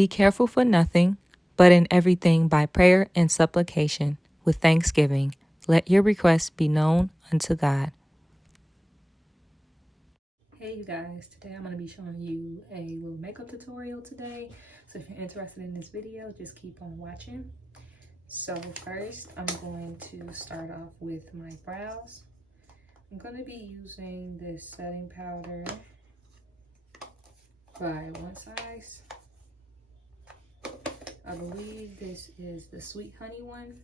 Be careful for nothing, but in everything by prayer and supplication, with thanksgiving. Let your requests be known unto God. Hey you guys, today I'm going to be showing you a little makeup tutorial today. So if you're interested in this video, just keep on watching. So first, I'm going to start off with my brows. I'm going to be using this setting powder by One Size. I believe this is the Sweet Honey one.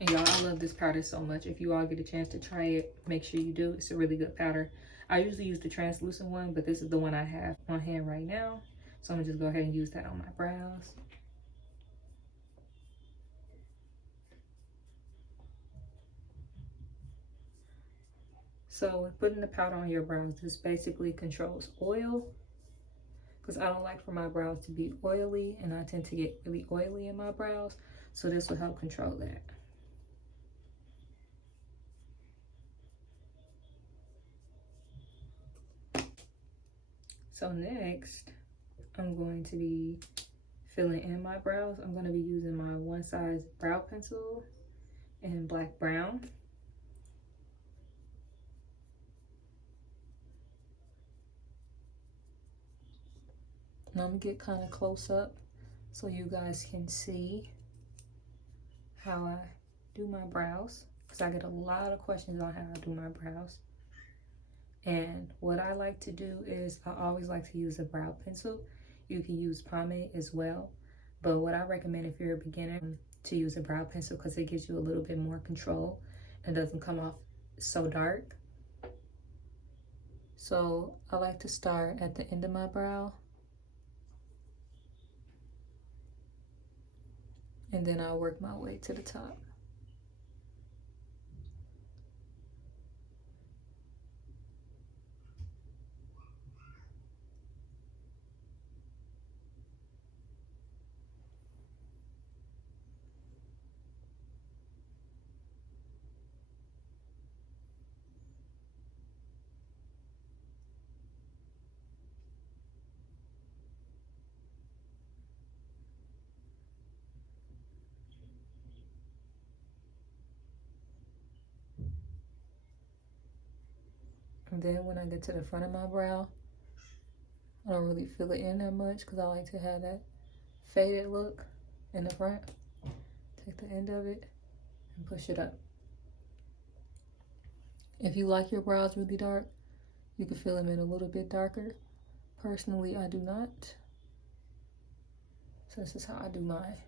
And y'all, I love this powder so much. If you all get a chance to try it, make sure you do. It's a really good powder. I usually use the translucent one, but this is the one I have on hand right now. So I'm gonna just go ahead and use that on my brows. So with putting the powder on your brows, this basically controls oil, because I don't like for my brows to be oily, and I tend to get really oily in my brows. So this will help control that. So next, I'm going to be filling in my brows. I'm going to be using my One Size brow pencil in black brown. And I'm gonna get kind of close up so you guys can see how I do my brows, because I get a lot of questions on how I do my brows. And what I like to do is I always like to use a brow pencil. You can use pomade as well, but what I recommend if you're a beginner to use a brow pencil, because it gives you a little bit more control and doesn't come off so dark. So I like to start at the end of my brow, and then I'll work my way to the top. And then when I get to the front of my brow, I don't really fill it in that much because I like to have that faded look in the front. Take the end of it and push it up. If you like your brows really dark, you can fill them in a little bit darker. Personally, I do not. So this is how I do mine.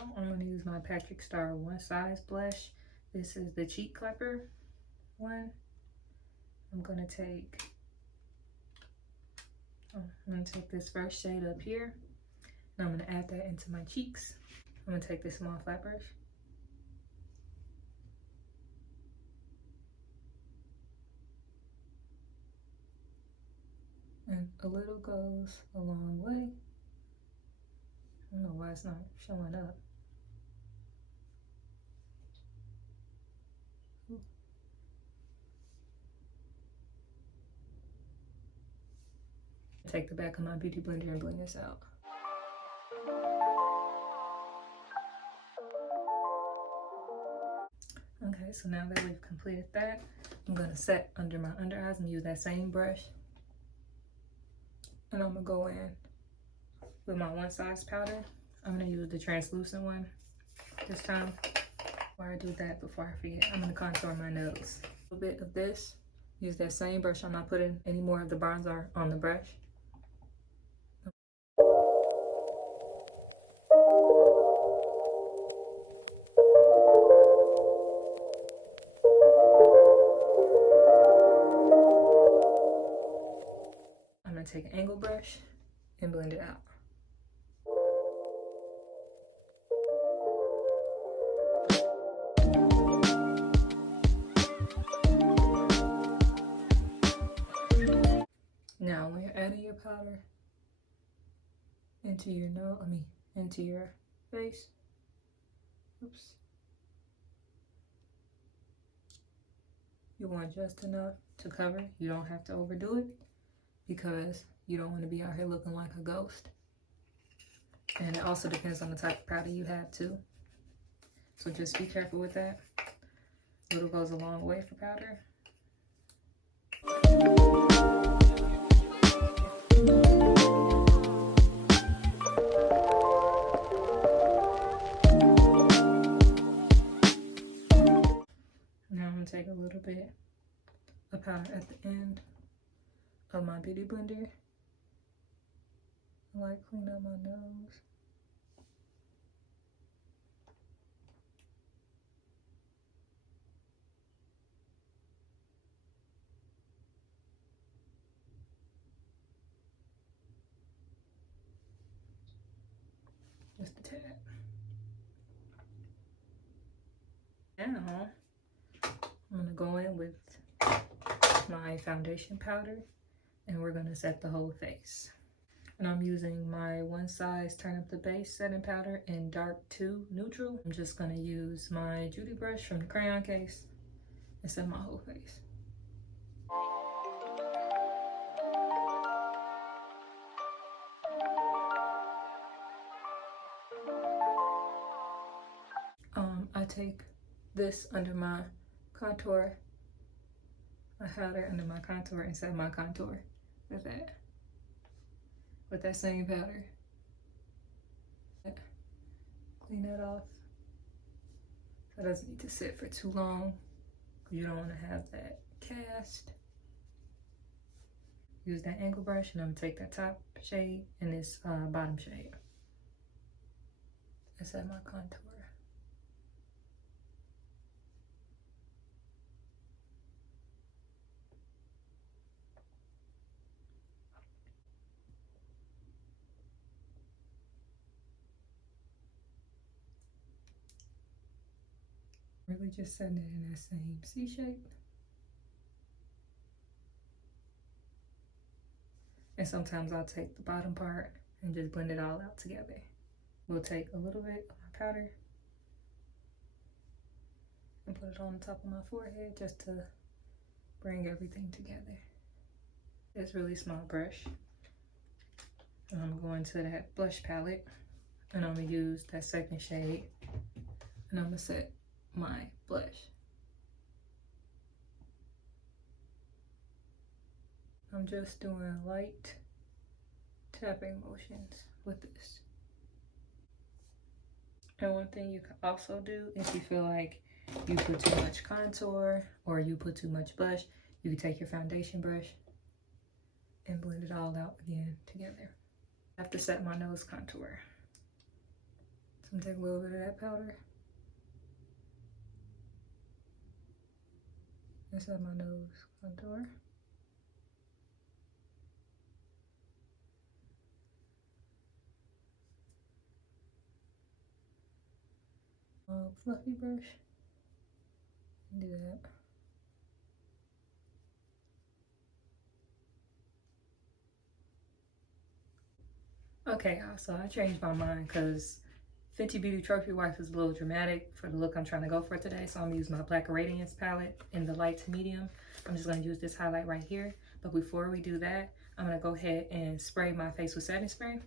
brow, I'm going to use my Patrick Starrr One Size blush. This is the cheek clapper one. I'm going to take this first shade up here, and I'm going to add that into my cheeks. I'm going to take this small flat brush. And a little goes a long way. I don't know why it's not showing up. Take the back of my beauty blender and blend this out. Okay, so now that we've completed that, I'm gonna set under my under eyes and use that same brush. And I'm gonna go in with my One Size powder. I'm gonna use the translucent one this time. Before I do that, before I forget, I'm gonna contour my nose. A little bit of this, use that same brush. I'm not putting any more of the bronzer on the brush. I'm gonna take an angle brush and blend it out. Now, when you're adding your powder into your nose, into your face, oops, you want just enough to cover. You don't have to overdo it because you don't want to be out here looking like a ghost. And it also depends on the type of powder you have too. So just be careful with that. Little goes a long way for powder. Now I'm gonna take a little bit of powder at the end of my beauty blender. I like clean up my nose. Just a tad. Now I'm gonna go in with my foundation powder and we're gonna set the whole face. And I'm using my One Size Turn Up the Base setting powder in Dark 2 Neutral. I'm just gonna use my Judy brush from the crayon case and set my whole face. I take this under my contour. I powder under my contour and set my contour with that same powder. Clean that off. That doesn't need to sit for too long because you don't want to have that cast. Use that angle brush and I'm gonna take that top shade and this bottom shade and set my contour. Really just setting it in that same C shape. And sometimes I'll take the bottom part and just blend it all out together. We'll take a little bit of my powder and put it on the top of my forehead just to bring everything together. It's a really small brush. And I'm going to that blush palette and I'm gonna use that second shade and I'm gonna set my blush. I'm just doing light tapping motions with this. And one thing you can also do if you feel like you put too much contour or you put too much blush, you can take your foundation brush and blend it all out again together. I have to set my nose contour. So I'm gonna take a little bit of that powder. Inside my nose contour. Fluffy brush. Do that. Okay, so I changed my mind because Fenty Beauty Trophy Wife is a little dramatic for the look I'm trying to go for today. So I'm gonna use my Black Radiance palette in the light to medium. I'm just gonna use this highlight right here. But before we do that, I'm gonna go ahead and spray my face with setting spray.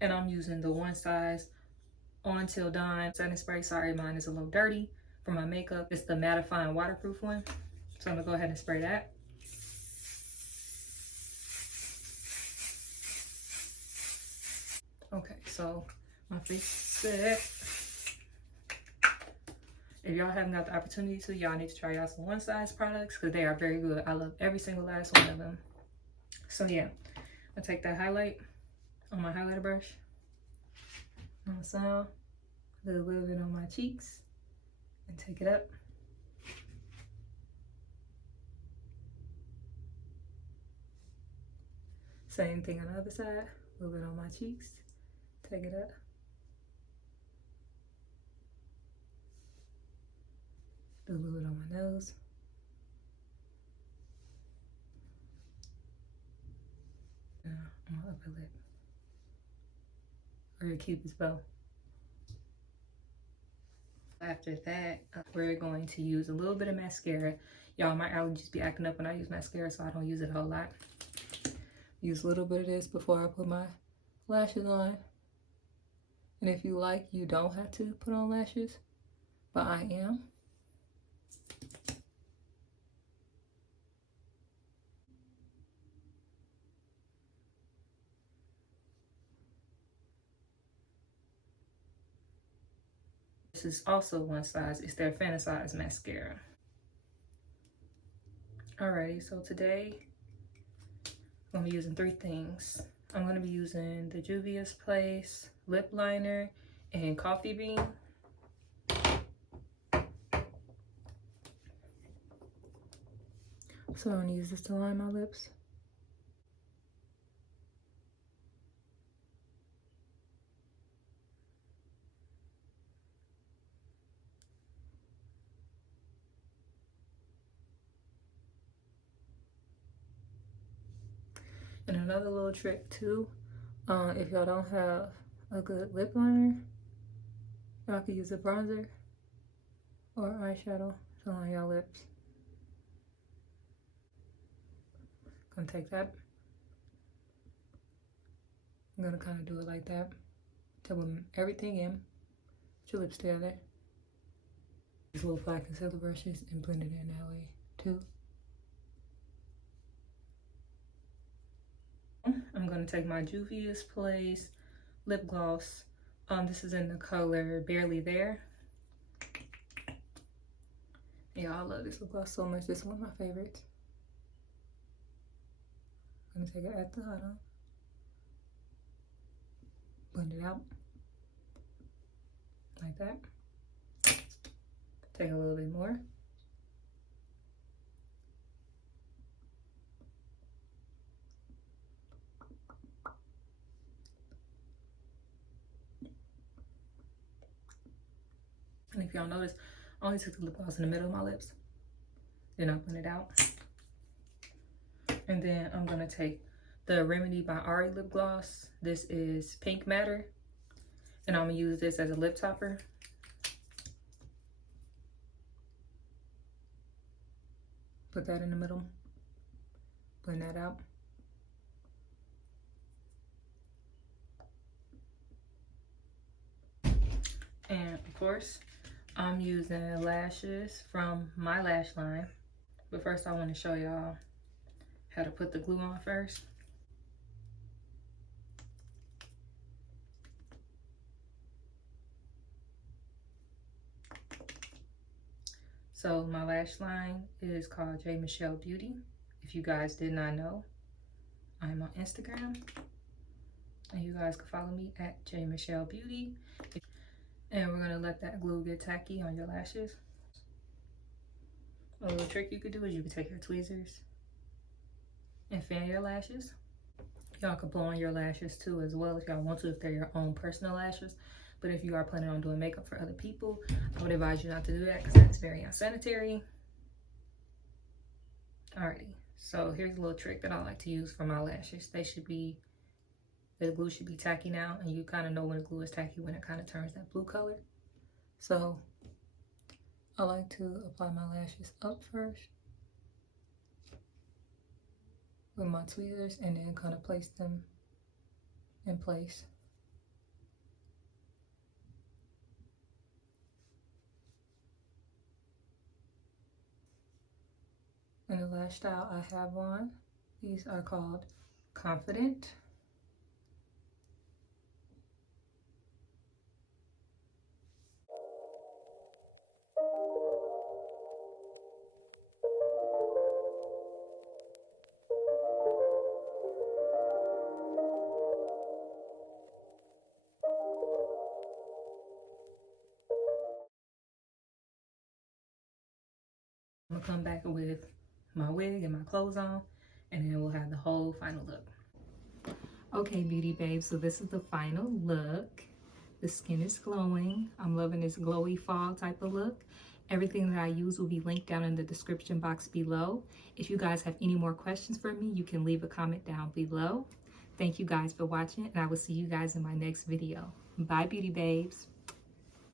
And I'm using the One Size On Till Dawn setting spray. Sorry, mine is a little dirty for my makeup. It's the mattifying waterproof one. So I'm gonna go ahead and spray that. Okay, so my face set. If y'all haven't got the opportunity to, y'all need to try out some One Size products because they are very good. I love every single last one of them. So yeah, I'll take that highlight on my highlighter brush on the side, a little bit on my cheeks, and take it up. Same thing on the other side, a little bit on my cheeks, take it up. Do a little bit on my nose. On my upper lip. Or your cupid's bow. After that, we're going to use a little bit of mascara. Y'all, my allergies be acting up when I use mascara, so I don't use it a whole lot. Use a little bit of this before I put my lashes on. And if you like, you don't have to put on lashes, but I am. This is also One Size. It's their FANTASIZE mascara. Alrighty, so today I'm gonna be using 3 things. I'm gonna be using the Juvia's Place lip liner and coffee bean. So I'm gonna use this to line my lips. And another little trick too, if y'all don't have a good lip liner, y'all can use a bronzer or eyeshadow to line your lips. Gonna take that. I'm gonna kind of do it like that to blend everything in. Put your lips together. These little flat concealer brushes and blend it in that way too. I'm gonna take my Juvia's Place lip gloss. This is in the color Barely There. Yeah, I love this lip gloss so much. This is one of my favorites. I'm gonna take it at the bottom. Blend it out. Like that. Take a little bit more. And if y'all notice, I only took the lip gloss in the middle of my lips. Then I blend it out. And then I'm gonna take the Remedy by Ari lip gloss. This is Pink Matter. And I'm gonna use this as a lip topper. Put that in the middle. Blend that out. And of course, I'm using lashes from my lash line. But first I want to show y'all how to put the glue on first. So my lash line is called J.Michelle Beauty. If you guys did not know, I'm on Instagram. And you guys can follow me at J.Michelle Beauty. And we're gonna let that glue get tacky on your lashes. A little trick you could do is you could take your tweezers and fan your lashes. Y'all could blow on your lashes too as well if y'all want to, if they're your own personal lashes. But if you are planning on doing makeup for other people, I would advise you not to do that because that's very unsanitary. Alrighty, so here's a little trick that I like to use for my lashes. The glue should be tacky now, and you kind of know when the glue is tacky when it kind of turns that blue color. So I like to apply my lashes up first with my tweezers and then kind of place them in place. And the lash style I have on, these are called Confident. I'm gonna come back with my wig and my clothes on, and then we'll have the whole final look. Okay, beauty babes, so this is the final look. The skin is glowing. I'm loving this glowy fall type of look. Everything that I use will be linked down in the description box below. If you guys have any more questions for me, you can leave a comment down below. Thank you guys for watching, and I will see you guys in my next video. Bye, beauty babes.